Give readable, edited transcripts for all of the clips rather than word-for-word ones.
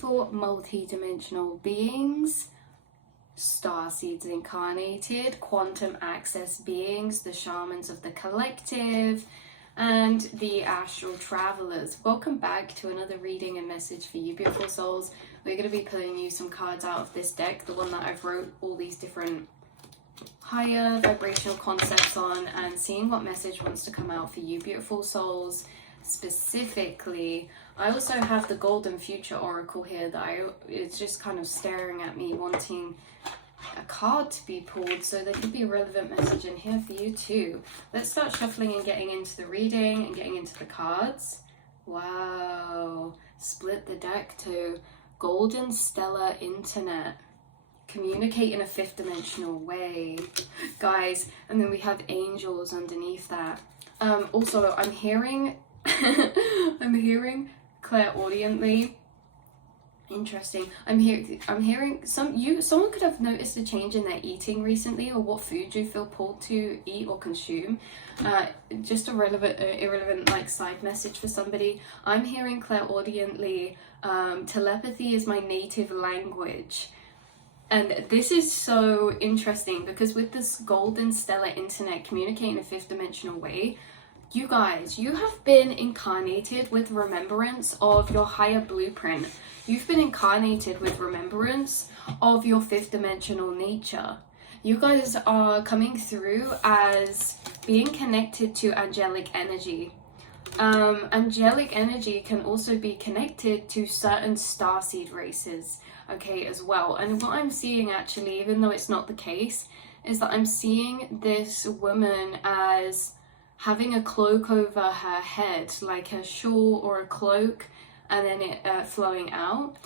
beautiful multi-dimensional beings, starseeds incarnated, quantum access beings, the shamans of the collective, and the astral travelers. Welcome back to another reading and message for you, beautiful souls. We're going to be pulling you some cards out of this deck, the one that I've wrote all these different higher vibrational concepts on, and seeing what message wants to come out for you, beautiful souls. Specifically, I also have the Golden Future Oracle here that it's just kind of staring at me, wanting a card to be pulled, so there could be a relevant message in here for you too. Let's start shuffling and getting into the reading and getting into the cards. Wow, split the deck to Golden Stellar Internet. Communicate in a fifth dimensional way, guys. And then we have angels underneath that. Also, I'm hearing I'm hearing clairaudiently. Interesting. I'm hearing someone could have noticed a change in their eating recently, or what food you feel pulled to eat or consume. Just a irrelevant like side message for somebody. I'm hearing clairaudiently, telepathy is my native language. And this is so interesting because with this Golden Stellar Internet, communicate in a fifth dimensional way, you guys, you have been incarnated with remembrance of your higher blueprint. You've been incarnated with remembrance of your fifth dimensional nature. You guys are coming through as being connected to angelic energy. Angelic energy can also be connected to certain starseed races, okay, as well. And what I'm seeing, actually, even though it's not the case, is that I'm seeing this woman as having a cloak over her head, like a shawl or a cloak, and then it flowing out.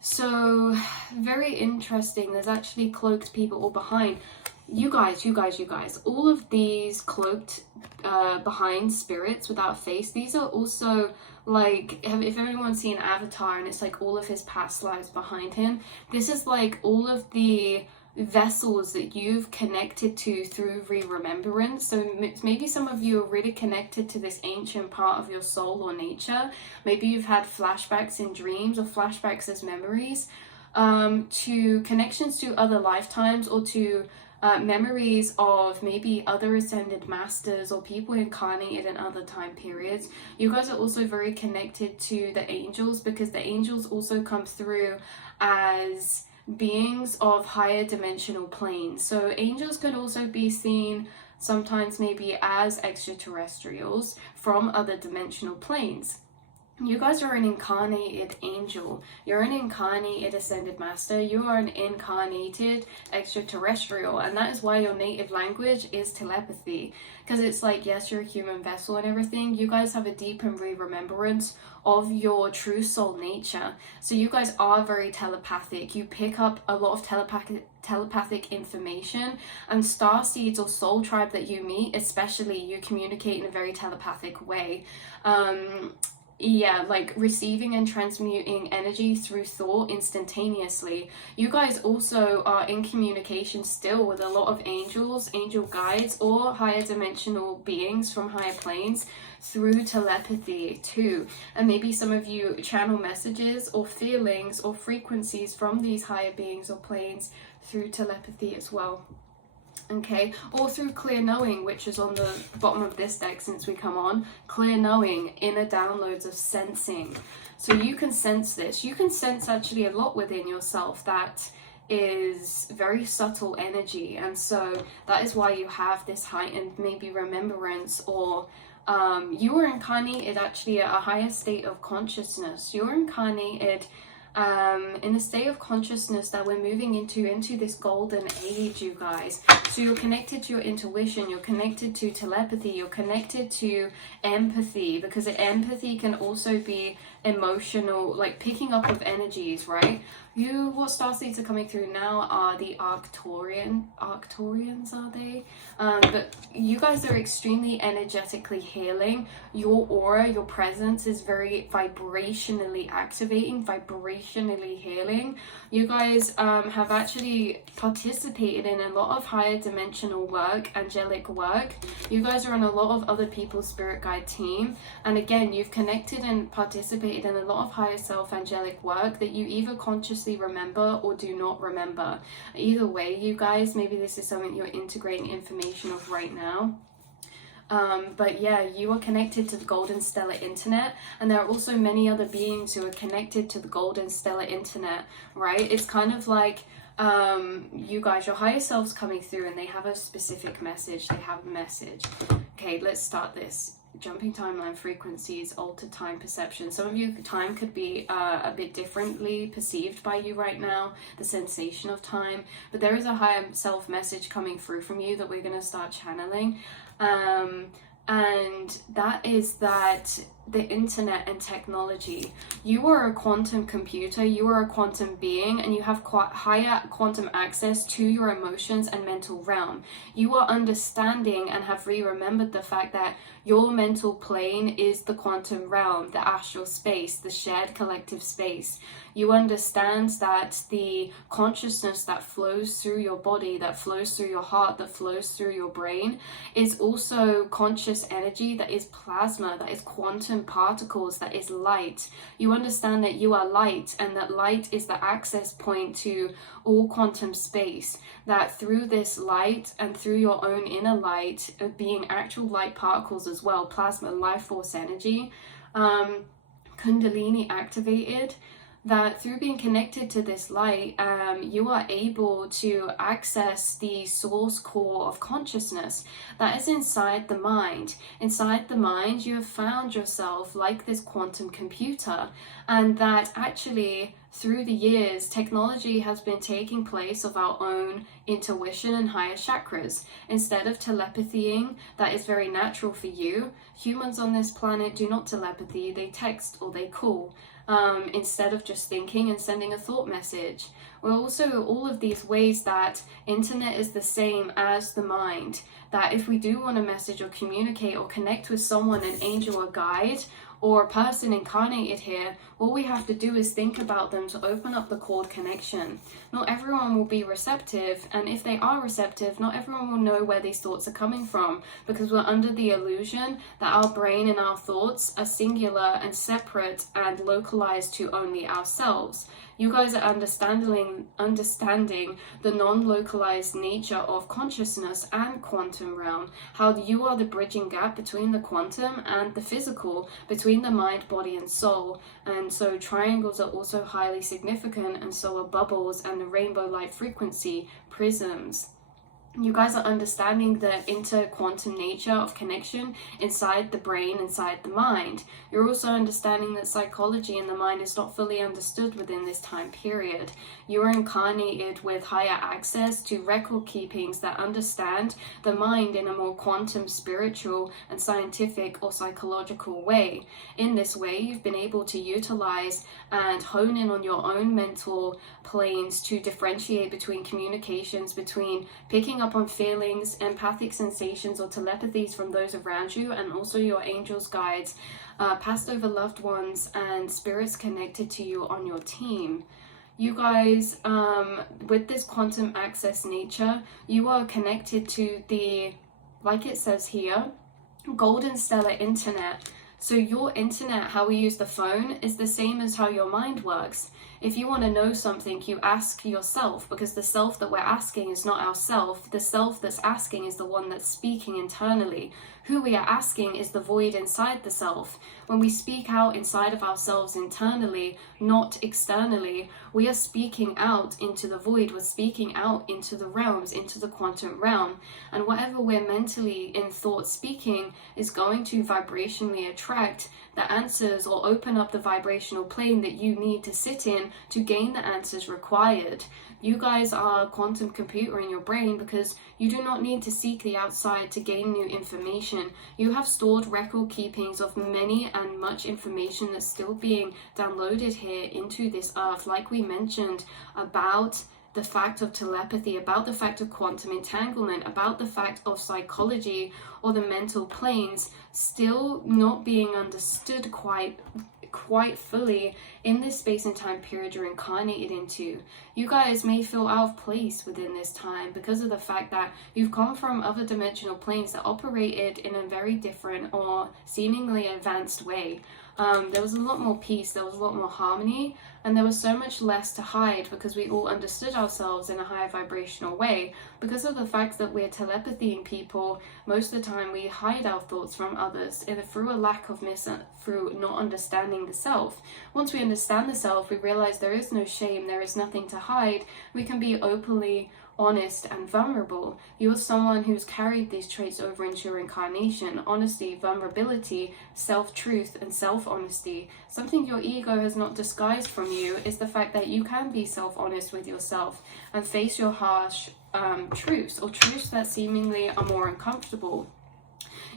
So very interesting. There's actually cloaked people all behind. You guys, all of these cloaked behind spirits without face, these are also like, if everyone's seen Avatar and it's like all of his past lives behind him, this is like all of the vessels that you've connected to through remembrance. So maybe some of you are really connected to this ancient part of your soul or nature. Maybe you've had flashbacks in dreams or flashbacks as memories, to connections to other lifetimes, or to memories of maybe other ascended masters or people incarnated in other time periods. You guys are also very connected to the angels, because the angels also come through as beings of higher dimensional planes. So angels could also be seen sometimes maybe as extraterrestrials from other dimensional planes. You guys are an incarnated angel. You're an incarnated ascended master. You are an incarnated extraterrestrial, and that is why your native language is telepathy. Because it's like, yes, you're a human vessel and everything. You guys have a deep and remembrance of your true soul nature. So you guys are very telepathic. You pick up a lot of telepathic information, and starseeds or soul tribe that you meet, especially, you communicate in a very telepathic way. Yeah, like receiving and transmuting energy through thought instantaneously. You guys also are in communication still with a lot of angels, angel guides, or higher dimensional beings from higher planes through telepathy too. And maybe some of you channel messages or feelings or frequencies from these higher beings or planes through telepathy as well. Okay, or through clear knowing, which is on the bottom of this deck since we come on. Clear knowing, inner downloads of sensing. So you can sense this. You can sense actually a lot within yourself that is very subtle energy, and so that is why you have this heightened maybe remembrance, or you were incarnated actually at a higher state of consciousness. You're incarnated in a state of consciousness that we're moving into this golden age, you guys. So you're connected to your intuition, you're connected to telepathy, you're connected to empathy, because empathy can also be emotional, like picking up of energies, right? What starseeds are coming through now are the Arcturians, are they? But you guys are extremely energetically healing. Your aura, your presence is very vibrationally activating, vibrationally healing. You guys have actually participated in a lot of higher dimensional work, angelic work. You guys are on a lot of other people's spirit guide team. And again, you've connected and participated participated in a lot of higher self angelic work that you either consciously remember or do not remember. Either way, you guys, maybe this is something you're integrating information of right now. But yeah, you are connected to the golden stellar internet, and there are also many other beings who are connected to the golden stellar internet, right? It's kind of like you guys, your higher self's coming through and they have a specific message. They have a message. Okay, let's start this. Jumping timeline frequencies, altered time perception. Some of you, time could be a bit differently perceived by you right now, the sensation of time, but there is a higher self message coming through from you that we're going to start channeling. And that is that the internet and technology, you are a quantum computer, you are a quantum being, and you have quite higher quantum access to your emotions and mental realm. You are understanding and have remembered the fact that your mental plane is the quantum realm, the astral space, the shared collective space. You understand that the consciousness that flows through your body, that flows through your heart, that flows through your brain is also conscious energy, that is plasma, that is quantum particles, that is light. You understand that you are light, and that light is the access point to all quantum space, that through this light and through your own inner light, being actual light particles as well, plasma, life force energy, kundalini activated, that through being connected to this light, you are able to access the source core of consciousness that is inside the mind. Inside the mind, you have found yourself like this quantum computer, and that actually through the years, technology has been taking place of our own intuition and higher chakras. Instead of telepathying, that is very natural for you. Humans on this planet do not telepathy, they text or they call. Instead of just thinking and sending a thought message. We're also all of these ways that internet is the same as the mind, that if we do want to message or communicate or connect with someone, an angel or guide, or a person incarnated here, all we have to do is think about them to open up the cord connection. Not everyone will be receptive, and if they are receptive, not everyone will know where these thoughts are coming from, because we're under the illusion that our brain and our thoughts are singular and separate and localized to only ourselves. You guys are understanding the non-localized nature of consciousness and quantum realm, how you are the bridging gap between the quantum and the physical, between the mind, body, and soul. And so triangles are also highly significant, and so are bubbles and the rainbow light frequency prisms. You guys are understanding the inter-quantum nature of connection inside the brain, inside the mind. You're also understanding that psychology in the mind is not fully understood within this time period. You are incarnated with higher access to record keepings that understand the mind in a more quantum, spiritual, and scientific or psychological way. In this way, you've been able to utilize and hone in on your own mental planes to differentiate between communications, between picking up on feelings, empathic sensations, or telepathies from those around you, and also your angels, guides, passed over loved ones, and spirits connected to you on your team. You guys, with this quantum access nature, you are connected to the, like it says here, golden stellar internet. So your internet, how we use the phone, is the same as how your mind works. If you want to know something, you ask yourself, because the self that we're asking is not ourself. The self that's asking is the one that's speaking internally. Who we are asking is the void inside the self. When we speak out inside of ourselves internally, not externally, we are speaking out into the void. We're speaking out into the realms, into the quantum realm. And whatever we're mentally in thought speaking is going to vibrationally attract the answers or open up the vibrational plane that you need to sit in to gain the answers required. You guys are a quantum computer in your brain because you do not need to seek the outside to gain new information. You have stored record keepings of many and much information that's still being downloaded here into this earth, like we mentioned about the fact of telepathy, about the fact of quantum entanglement, about the fact of psychology or the mental planes still not being understood quite fully in this space and time period you're incarnated into. You guys may feel out of place within this time because of the fact that you've come from other dimensional planes that operated in a very different or seemingly advanced way. there was a lot more peace, there was a lot more harmony, and there was so much less to hide because we all understood ourselves in a higher vibrational way. Because of the fact that we're telepathying people, most of the time we hide our thoughts from others through a lack of through not understanding the self. Once we understand the self, we realize there is no shame, there is nothing to hide. We can be openly honest and vulnerable. You're someone who's carried these traits over into your incarnation: honesty, vulnerability, self-truth, and self-honesty. Something your ego has not disguised from you is the fact that you can be self-honest with yourself and face your harsh truths, or truths that seemingly are more uncomfortable.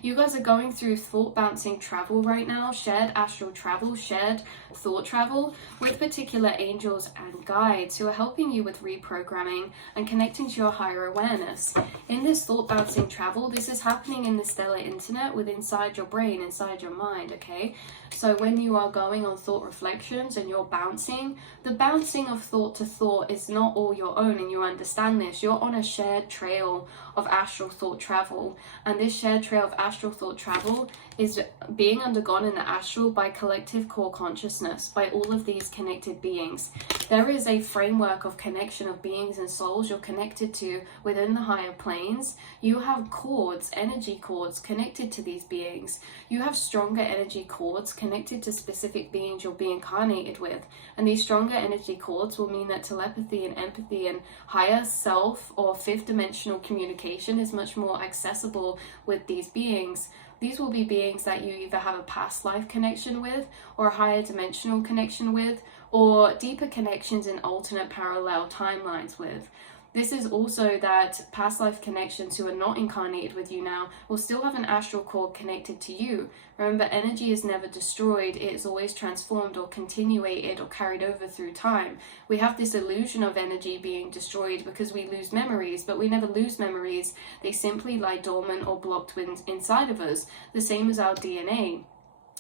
You guys are going through thought bouncing travel right now, shared astral travel, shared thought travel with particular angels and guides who are helping you with reprogramming and connecting to your higher awareness. In this thought bouncing travel, this is happening in the stellar internet with inside your brain, inside your mind, okay? So when you are going on thought reflections and you're bouncing, the bouncing of thought to thought is not all your own, and you understand this. You're on a shared trail of astral thought travel, and this shared trail of astral thought travel is being undergone in the astral by collective core consciousness, by all of these connected beings. There is a framework of connection of beings and souls you're connected to within the higher planes. You have cords, energy cords connected to these beings. You have stronger energy cords connected to specific beings you'll be incarnated with, and these stronger energy cords will mean that telepathy and empathy and higher self or fifth dimensional communication is much more accessible with these beings. These will be beings that you either have a past life connection with, or a higher dimensional connection with, or deeper connections in alternate parallel timelines with. This is also that past life connections who are not incarnated with you now will still have an astral cord connected to you. Remember, energy is never destroyed, it is always transformed or continuated or carried over through time. We have this illusion of energy being destroyed because we lose memories, but we never lose memories. They simply lie dormant or blocked inside of us, the same as our DNA.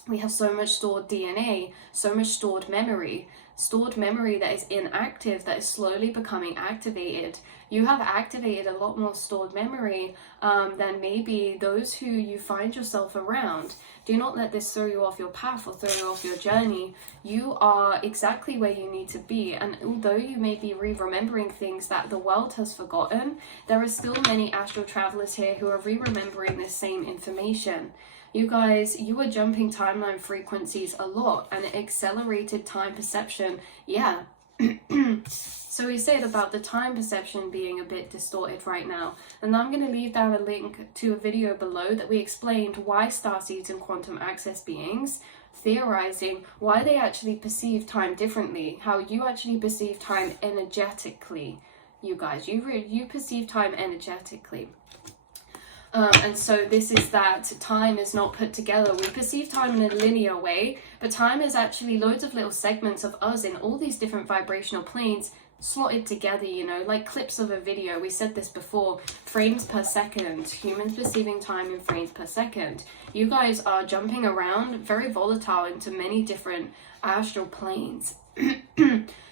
We have so much stored DNA, so much stored memory that is inactive, that is slowly becoming activated. You have activated a lot more stored memory than maybe those who you find yourself around. Do not let this throw you off your path or throw you off your journey. You are exactly where you need to be, and although you may be re-remembering things that the world has forgotten, there are still many astral travelers here who are re-remembering this same information. You guys, you are jumping timeline frequencies a lot, and accelerated time perception, yeah. So we said about the time perception being a bit distorted right now, and I'm going to leave down a link to a video below that we explained why starseeds and quantum access beings theorizing why they actually perceive time differently, how you actually perceive time energetically. You guys, you perceive time energetically. And so this is that time is not put together. We perceive time in a linear way, but time is actually loads of little segments of us in all these different vibrational planes slotted together, you know, like clips of a video. We said this before, frames per second, humans perceiving time in frames per second. You guys are jumping around, very volatile, into many different astral planes.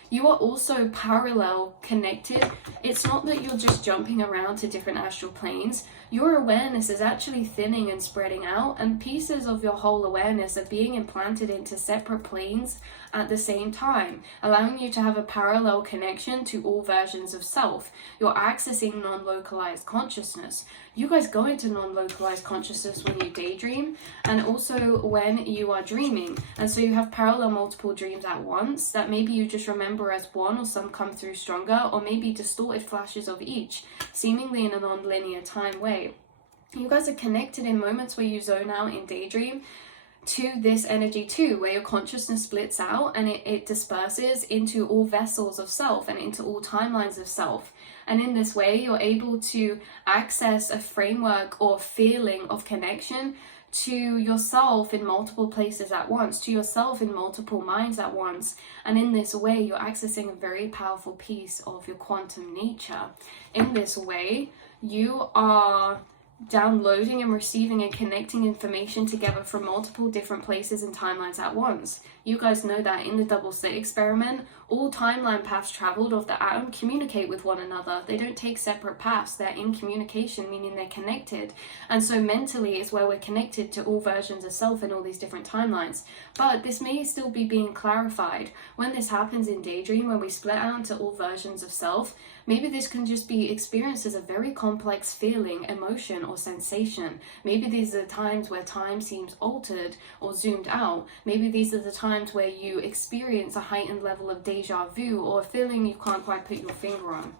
You are also parallel connected. It's not that you're just jumping around to different astral planes. Your awareness is actually thinning and spreading out, and pieces of your whole awareness are being implanted into separate planes at the same time, allowing you to have a parallel connection to all versions of self. You're accessing non-localized consciousness. You guys go into non-localized consciousness when you daydream, and also when you are dreaming. And so you have parallel multiple dreams at once that maybe you just remember as one, or some come through stronger, or maybe distorted flashes of each, seemingly in a non-linear time way. You guys are connected in moments where you zone out in daydream to this energy too, where your consciousness splits out and it disperses into all vessels of self and into all timelines of self. And in this way, you're able to access a framework or feeling of connection to yourself in multiple places at once, to yourself in multiple minds at once. And in this way, you're accessing a very powerful piece of your quantum nature. In this way, you are downloading and receiving and connecting information together from multiple different places and timelines at once. You guys know that in the double slit experiment, all timeline paths traveled of the atom communicate with one another. They don't take separate paths. They're in communication, meaning they're connected. And so mentally is where we're connected to all versions of self in all these different timelines. But this may still be being clarified. When this happens in Daydream, when we split out into all versions of self, maybe this can just be experienced as a very complex feeling, emotion, or sensation. Maybe these are the times where time seems altered or zoomed out. Maybe these are the times where you experience a heightened level of deja vu or a feeling you can't quite put your finger on.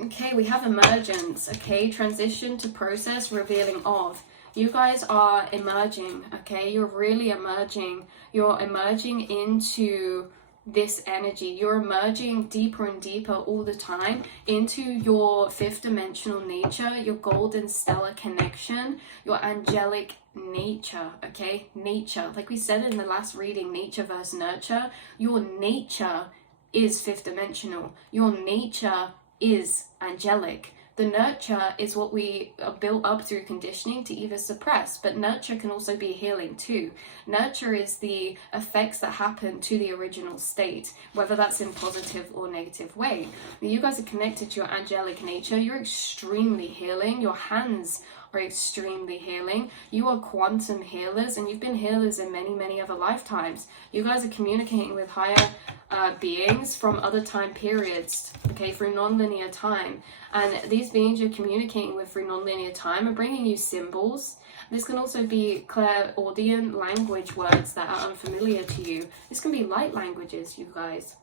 Okay, we have emergence. Okay, transition to process, revealing of. You guys are emerging. Okay, you're really emerging. You're emerging into this energy. You're emerging deeper and deeper all the time into your fifth dimensional nature, your golden stellar connection, your angelic nature. Okay, nature, like we said in the last reading, nature versus nurture. Your nature is fifth dimensional. Your nature is angelic. The nurture is what we are built up through conditioning to either suppress, but nurture can also be healing too. Nurture is the effects that happen to the original state, whether that's in positive or negative way. You guys are connected to your angelic nature. You're extremely healing. Your hands are extremely healing. You are quantum healers, and you've been healers in many, many other lifetimes. You guys are communicating with higher beings from other time periods, okay, through non-linear time. And these beings you're communicating with through non-linear time are bringing you symbols. This can also be clairaudient language words that are unfamiliar to you. This can be light languages, you guys.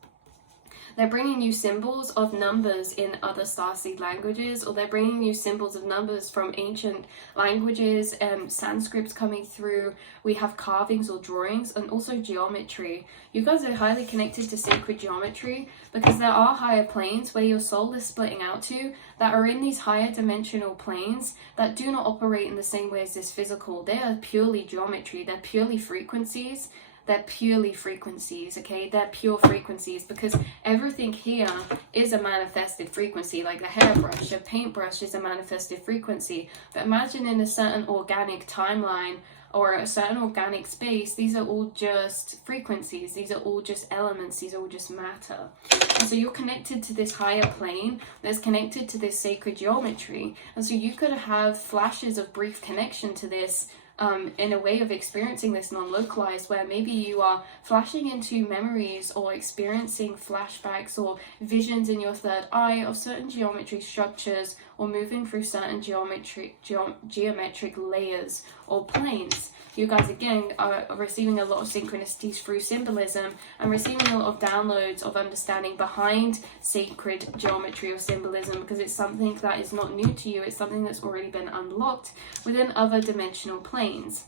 They're bringing you symbols of numbers in other starseed languages, or they're bringing you symbols of numbers from ancient languages, Sanskrit's coming through. We have carvings or drawings, and also geometry. You guys are highly connected to sacred geometry because there are higher planes where your soul is splitting out to that are in these higher dimensional planes that do not operate in the same way as this physical. They are purely geometry. They're purely frequencies. They're purely frequencies, okay? They're pure frequencies because everything here is a manifested frequency. Like a hairbrush, a paintbrush is a manifested frequency. But imagine in a certain organic timeline or a certain organic space, these are all just frequencies. These are all just elements. These are all just matter. And so you're connected to this higher plane that's connected to this sacred geometry. And so you could have flashes of brief connection to this in a way of experiencing this non-localized, where maybe you are flashing into memories or experiencing flashbacks or visions in your third eye of certain geometry structures, or moving through certain geometric layers or planes. You guys again are receiving a lot of synchronicities through symbolism and receiving a lot of downloads of understanding behind sacred geometry or symbolism, because it's something that is not new to you. It's something that's already been unlocked within other dimensional planes.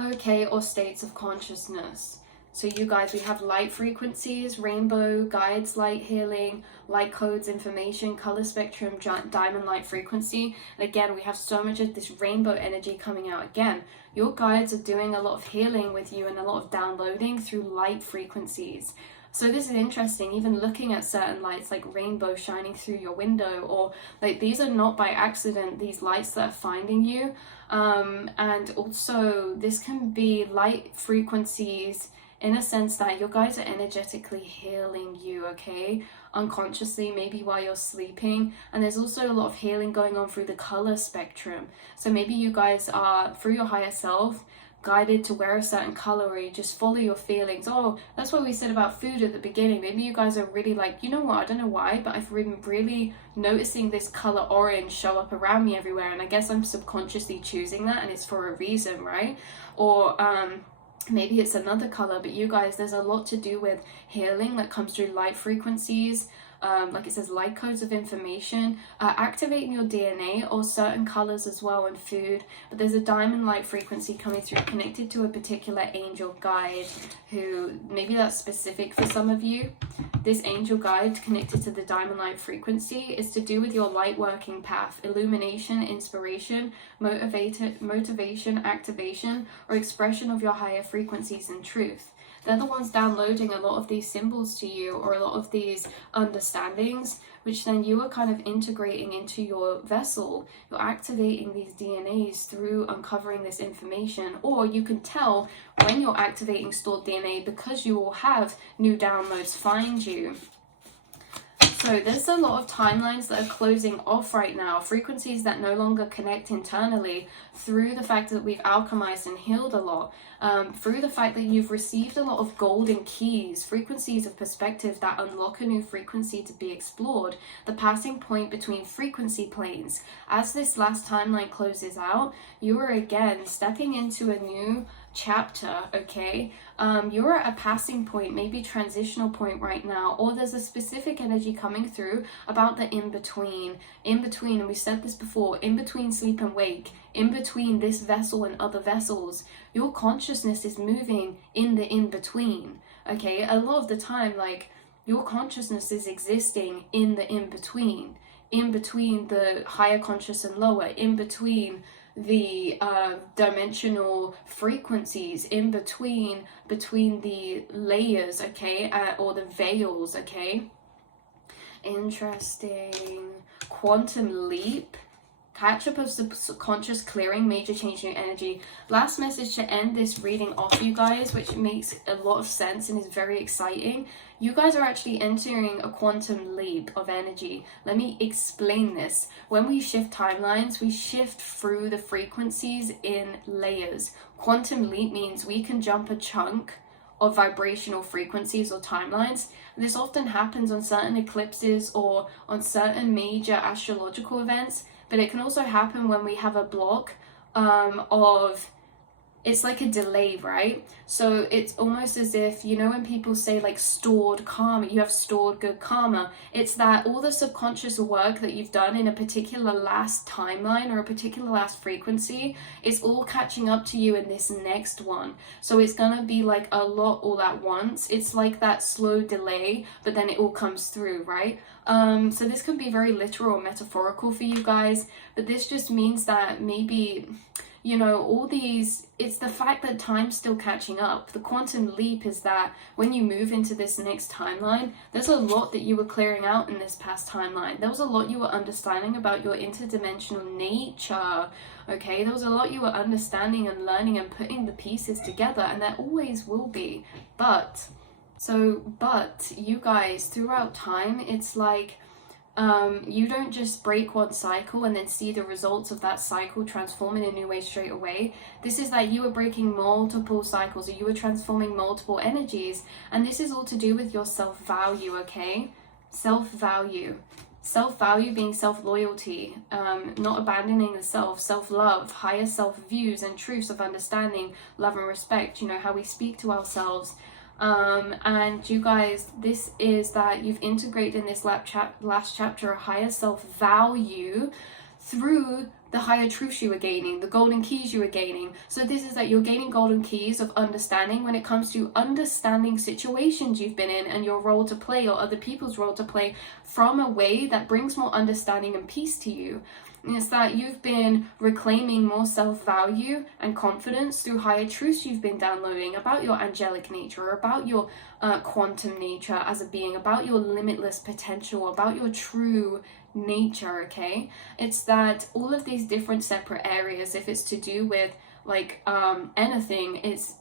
Okay, or states of consciousness. So you guys, we have light frequencies, rainbow, guides, light healing, light codes, information, color spectrum, diamond light frequency. And again, we have so much of this rainbow energy coming out again. Your guides are doing a lot of healing with you and a lot of downloading through light frequencies. So this is interesting, even looking at certain lights like rainbow shining through your window, or like these are not by accident, these lights that are finding you. And also this can be light frequencies in a sense that your guides are energetically healing you, okay? Unconsciously, maybe while you're sleeping. And there's also a lot of healing going on through the color spectrum. So maybe you guys are, through your higher self, guided to wear a certain color, or you just follow your feelings. Oh, that's what we said about food at the beginning. Maybe you guys are really like, you know what, I don't know why, but I've been really noticing this color orange show up around me everywhere, and I guess I'm subconsciously choosing that, and it's for a reason, right? Or maybe it's another color, but you guys, there's a lot to do with healing that comes through light frequencies. Like it says, light codes of information, activating your DNA, or certain colors as well in food. But there's a diamond light frequency coming through connected to a particular angel guide, who maybe that's specific for some of you. This angel guide connected to the diamond light frequency is to do with your light working path, illumination, inspiration, motivation, activation, or expression of your higher frequencies and truth. they're the ones downloading a lot of these symbols to you, or a lot of these understandings, which then you are kind of integrating into your vessel. You're activating these DNAs through uncovering this information, or you can tell when you're activating stored DNA because you will have new downloads find you. So there's a lot of timelines that are closing off right now, frequencies that no longer connect internally, through the fact that we've alchemized and healed a lot, through the fact that you've received a lot of golden keys, frequencies of perspective that unlock a new frequency to be explored, the passing point between frequency planes. As this last timeline closes out, you are again stepping into a new chapter, okay? You're at a passing point, maybe transitional point right now, or there's a specific energy coming through about the in-between, and we said this before, in between sleep and wake, in between this vessel and other vessels. Your consciousness is moving in the in-between, okay? A lot of the time, like, your consciousness is existing in the in-between the higher conscious and lower, in between the dimensional frequencies, in between the layers, okay, or the veils, okay? Interesting. Quantum leap, catch up of subconscious clearing, major change in energy. Last message to end this reading off, you guys, which makes a lot of sense and is very exciting. You guys are actually entering a quantum leap of energy. Let me explain this. When we shift timelines, we shift through the frequencies in layers. Quantum leap means we can jump a chunk of vibrational frequencies or timelines. This often happens on certain eclipses or on certain major astrological events, but it can also happen when we have a block of, it's like a delay, right? So it's almost as if, you know, when people say like stored karma, you have stored good karma, it's that all the subconscious work that you've done in a particular last timeline or a particular last frequency, it's all catching up to you in this next one. So it's gonna be like a lot all at once. It's like that slow delay, but then it all comes through, right? So this can be very literal or metaphorical for you guys, but this just means that maybe, you know, all these, it's the fact that time's still catching up. The quantum leap is that when you move into this next timeline, there's a lot that you were clearing out in this past timeline. There was a lot you were understanding about your interdimensional nature, okay? There was a lot you were understanding and learning and putting the pieces together, and there always will be. But you guys, throughout time, it's like, you don't just break one cycle and then see the results of that cycle transform in a new way straight away. This is that you are breaking multiple cycles, or you are transforming multiple energies, and this is all to do with your self-value, okay? Self-value being self-loyalty, not abandoning the self-love, higher self-views and truths of understanding, love and respect, you know, how we speak to ourselves. And you guys, this is that you've integrated in this last chapter a higher self-value through the higher truths you were gaining, the golden keys you were gaining. So this is that you're gaining golden keys of understanding when it comes to understanding situations you've been in and your role to play, or other people's role to play, from a way that brings more understanding and peace to you. And it's that you've been reclaiming more self-value and confidence through higher truths you've been downloading about your angelic nature, or about your quantum nature as a being, about your limitless potential, about your true nature, okay? It's that all of these different separate areas, if it's to do with like anything, it's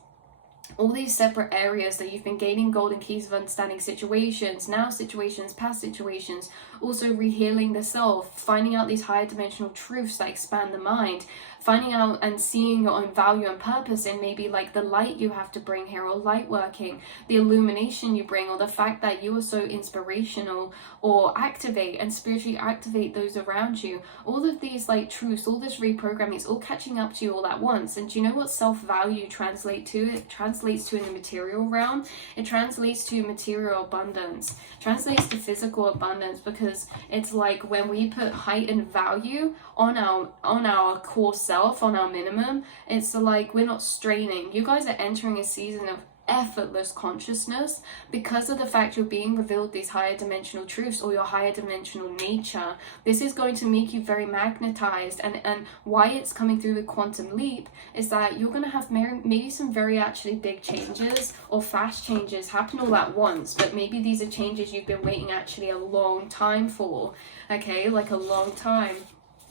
all these separate areas that you've been gaining golden keys of understanding situations, now situations, past situations, also rehealing the self, finding out these higher dimensional truths that expand the mind, finding out and seeing your own value and purpose in maybe like the light you have to bring here, or light working, the illumination you bring, or the fact that you are so inspirational, or activate and spiritually activate those around you. All of these like truths, all this reprogramming, it's all catching up to you all at once. And do you know what self-value translates to? It translates to in the material realm. It translates to material abundance, translates to physical abundance, because it's like when we put heightened value on our core self, on our minimum, it's like we're not straining. You guys are entering a season of effortless consciousness because of the fact you're being revealed these higher dimensional truths or your higher dimensional nature. This is going to make you very magnetized, and why it's coming through with quantum leap is that you're going to have maybe some very actually big changes or fast changes happen all at once, but maybe these are changes you've been waiting actually a long time for, okay, like a long time,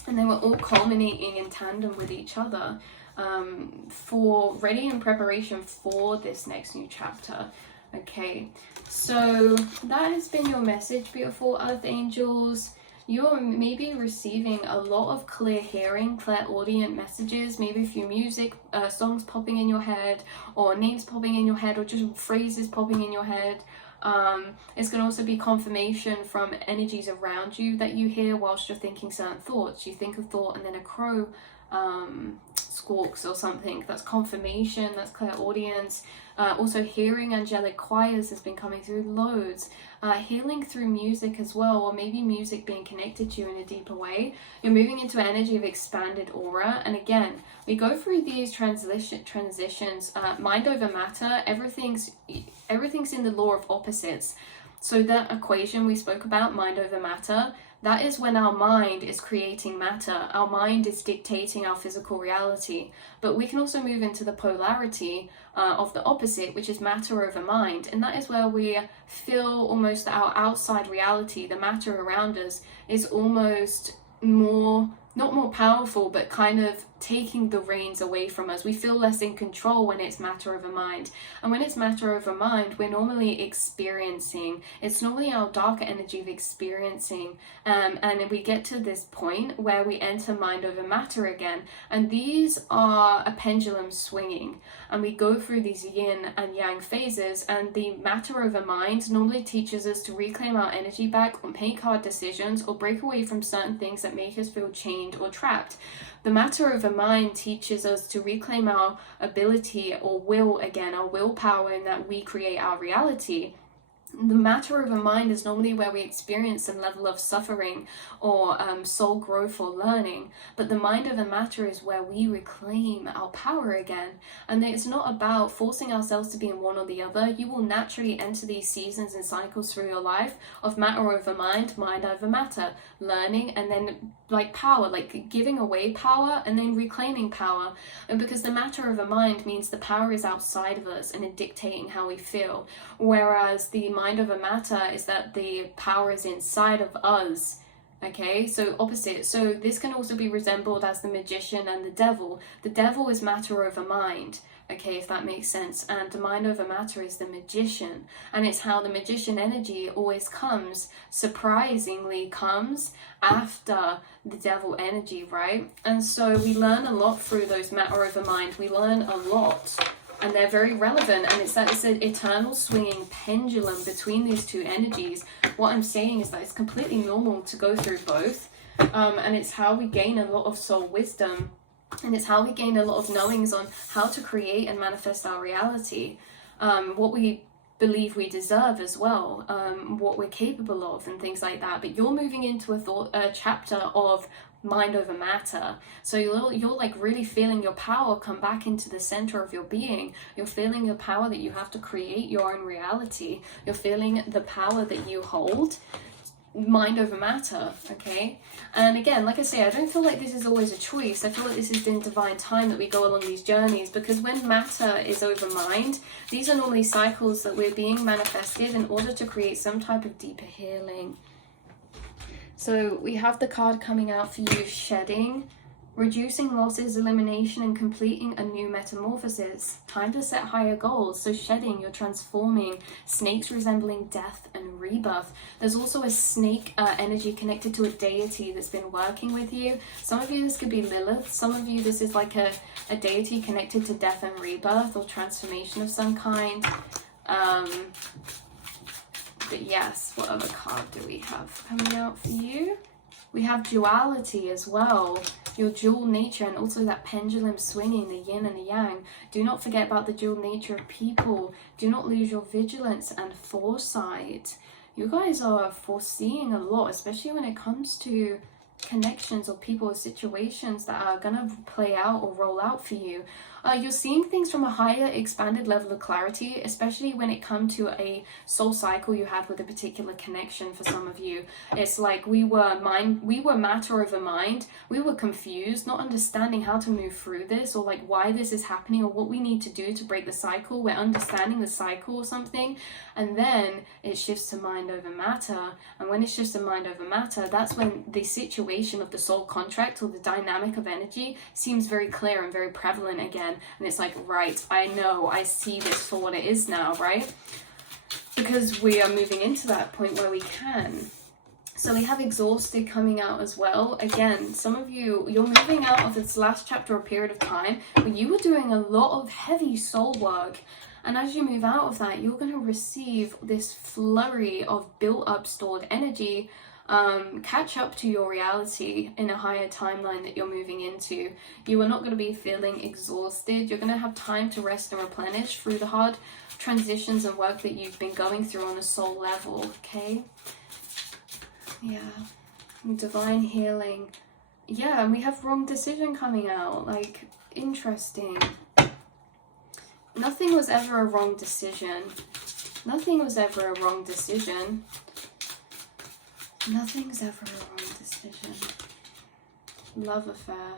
and they were all culminating in tandem with each other, for ready in preparation for this next new chapter. Okay, so that has been your message, beautiful earth angels. You're maybe receiving a lot of clear hearing, clairaudient messages, maybe a few music, songs popping in your head, or names popping in your head, or just phrases popping in your head. It's going to also be confirmation from energies around you that you hear whilst you're thinking certain thoughts. You think a thought and then a crow squawks or something. That's confirmation, that's clairaudience. Also hearing angelic choirs has been coming through loads. Healing through music as well, or maybe music being connected to you in a deeper way. You're moving into an energy of expanded aura, and again, we go through these transitions, mind over matter. Everything's in the law of opposites. So that equation we spoke about, mind over matter, that is when our mind is creating matter. Our mind is dictating our physical reality. But we can also move into the polarity of the opposite, which is matter over mind. And that is where we feel almost that our outside reality, the matter around us, is almost more, not more powerful, but kind of taking the reins away from us. We feel less in control when it's matter over mind. And when it's matter over mind, we're normally experiencing, it's normally our darker energy of experiencing, and we get to this point where we enter mind over matter again, and these are a pendulum swinging, and we go through these yin and yang phases, and the matter over mind normally teaches us to reclaim our energy back, or make hard decisions, or break away from certain things that make us feel chained or trapped. The matter over mind teaches us to reclaim our ability or will again, our willpower, in that we create our reality. The matter over mind is normally where we experience some level of suffering or soul growth or learning, but the mind over matter is where we reclaim our power again. And it's not about forcing ourselves to be in one or the other. You will naturally enter these seasons and cycles through your life of matter over mind, mind over matter, learning, and then like power, like giving away power and then reclaiming power. And because the matter over mind means the power is outside of us and in dictating how we feel, whereas the mind over matter is that the power is inside of us. Okay, so opposite. So this can also be resembled as the magician and the devil. The devil is matter over mind, okay, if that makes sense, and the mind over matter is the magician. And it's how the magician energy always comes, surprisingly comes after the devil energy, right? And so we learn a lot through those matter over mind. We learn a lot, and they're very relevant, and it's an eternal swinging pendulum between these two energies. What I'm saying is that it's completely normal to go through both, and it's how we gain a lot of soul wisdom, and it's how we gain a lot of knowings on how to create and manifest our reality, what we believe we deserve as well, what we're capable of, and things like that. But you're moving into a chapter of mind over matter, so you're like really feeling your power come back into the center of your being. You're feeling the power that you have to create your own reality. You're feeling the power that you hold, mind over matter, okay? And again, like I say, I don't feel like this is always a choice. I feel like this is in divine time that we go along these journeys, because when matter is over mind, these are normally cycles that we're being manifested in order to create some type of deeper healing. So we have the card coming out for you, shedding, reducing losses, elimination, and completing a new metamorphosis. Time to set higher goals. So shedding, you're transforming. Snakes resembling death and rebirth. There's also a snake energy connected to a deity that's been working with you. Some of you, this could be Lilith. Some of you, this is like a deity connected to death and rebirth or transformation of some kind. But yes, what other card do we have coming out for you? We have duality as well, your dual nature, and also that pendulum swinging, the yin and the yang. Do not forget about the dual nature of people. Do not lose your vigilance and foresight. You guys are foreseeing a lot, especially when it comes to connections or people or situations that are going to play out or roll out for you. You're seeing things from a higher expanded level of clarity, especially when it comes to a soul cycle you had with a particular connection. For some of you, it's like we were matter over mind. We were confused, not understanding how to move through this, or like why this is happening, or what we need to do to break the cycle. We're understanding the cycle or something, and then it shifts to mind over matter. And when it shifts to mind over matter, that's when the situation of the soul contract or the dynamic of energy seems very clear and very prevalent again. And it's like, right, I know, I see this for what it is now, right? Because we are moving into that point where we can. So we have exhausted coming out as well. Again, some of you, you're moving out of this last chapter or period of time where you were doing a lot of heavy soul work. And as you move out of that, you're going to receive this flurry of built up stored energy, catch up to your reality in a higher timeline that you're moving into. You are not going to be feeling exhausted. You're going to have time to rest and replenish through the hard transitions and work that you've been going through on a soul level, okay? Yeah, divine healing. Yeah, and we have wrong decision coming out. Like, interesting. Nothing was ever a wrong decision. Nothing was ever a wrong decision. Nothing's ever a wrong decision. Love affair.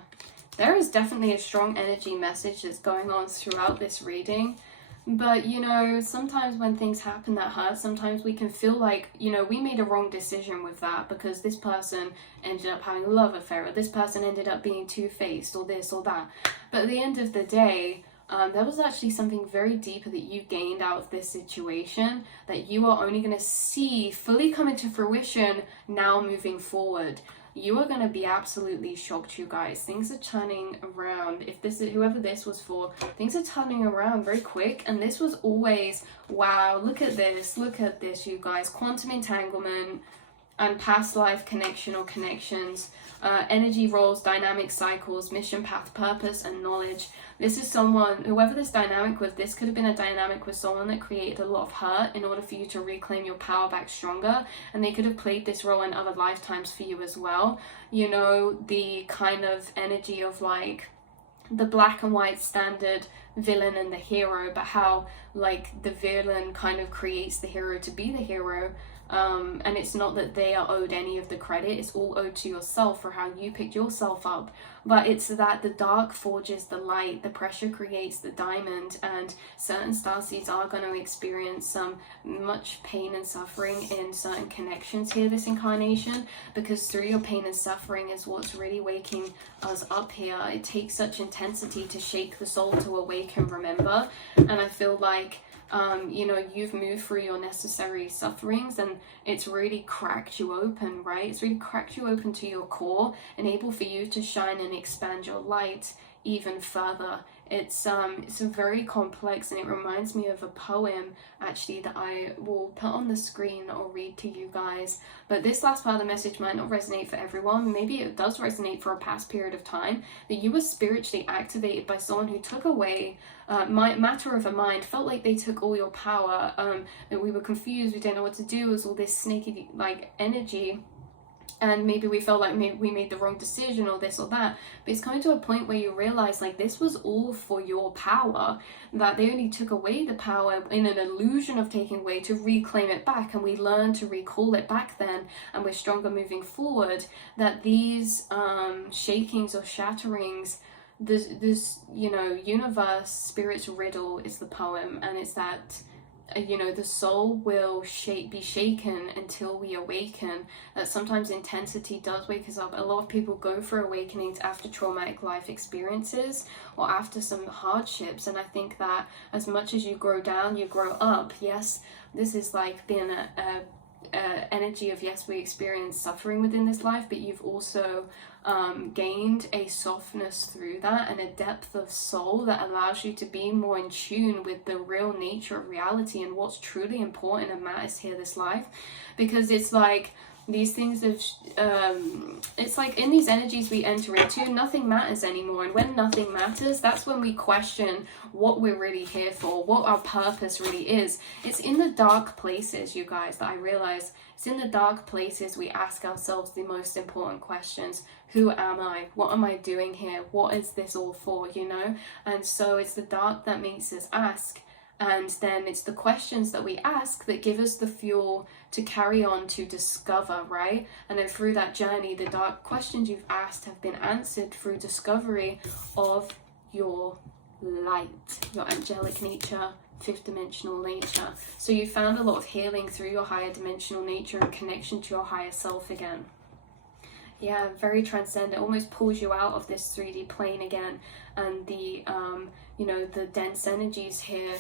There is definitely a strong energy message that's going on throughout this reading. But, you know, sometimes when things happen that hurt, sometimes we can feel like, you know, we made a wrong decision with that because this person ended up having a love affair, or this person ended up being two-faced, or this or that. But at the end of the day, there was actually something very deeper that you gained out of this situation that you are only going to see fully come into fruition now moving forward. You are going to be absolutely shocked, you guys. Things are turning around. If this is whoever this was for, things are turning around very quick. And this was always, wow, look at this, you guys. Quantum entanglement and past life connection or connections, energy roles, dynamic cycles, mission path, purpose, and knowledge. This is someone, whoever this dynamic was, this could have been a dynamic with someone that created a lot of hurt in order for you to reclaim your power back stronger. And they could have played this role in other lifetimes for you as well. You know, the kind of energy of like the black and white standard villain and the hero, but how like the villain kind of creates the hero to be the hero. And it's not that they are owed any of the credit, it's all owed to yourself for how you picked yourself up. But it's that the dark forges the light, the pressure creates the diamond, and certain starseeds are going to experience some much pain and suffering in certain connections here this incarnation, because through your pain and suffering is what's really waking us up here. It takes such intensity to shake the soul to awaken, remember? And I feel like you know, you've moved through your necessary sufferings and it's really cracked you open, right? It's really cracked you open to your core and able for you to shine and expand your light even further. It's very complex, and it reminds me of a poem actually that I will put on the screen or read to you guys. But this last part of the message might not resonate for everyone. Maybe it does resonate for a past period of time, that you were spiritually activated by someone who took away matter of a mind, felt like they took all your power, that we were confused, we didn't know what to do, it was all this snaky like energy. And maybe we felt like maybe we made the wrong decision or this or that. But it's coming to a point where you realize like this was all for your power, that they only took away the power in an illusion of taking away to reclaim it back. And we learned to recall it back then, and we're stronger moving forward. That these shakings or shatterings, this you know, universe, spirit's riddle is the poem. And it's that, you know, the soul will be shaken until we awaken. That sometimes intensity does wake us up. A lot of people go for awakenings after traumatic life experiences or after some hardships, and I think that as much as you grow down, you grow up. Yes, this is like being a energy of, yes, we experience suffering within this life, but you've also gained a softness through that and a depth of soul that allows you to be more in tune with the real nature of reality and what's truly important and matters here this life. Because it's like These things have, it's like in these energies we enter into, nothing matters anymore. And when nothing matters, that's when we question what we're really here for, what our purpose really is. It's in the dark places, you guys, that I realize. It's in the dark places we ask ourselves the most important questions. Who am I? What am I doing here? What is this all for, you know? And so it's the dark that makes us ask. And then it's the questions that we ask that give us the fuel to carry on to discover, right? And then through that journey, the dark questions you've asked have been answered through discovery of your light, your angelic nature, fifth dimensional nature. So you found a lot of healing through your higher dimensional nature and connection to your higher self again. Yeah, very transcendent. It almost pulls you out of this 3D plane again, and the you know, the dense energies here,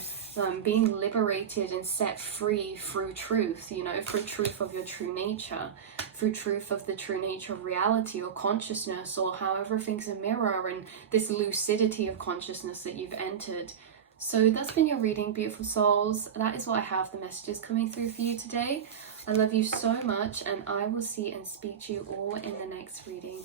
being liberated and set free through truth, you know, through truth of your true nature, through truth of the true nature of reality or consciousness, or how everything's a mirror, and this lucidity of consciousness that you've entered. So that's been your reading, beautiful souls. That is what I have, the messages coming through for you today. I love you so much, and I will see and speak to you all in the next reading.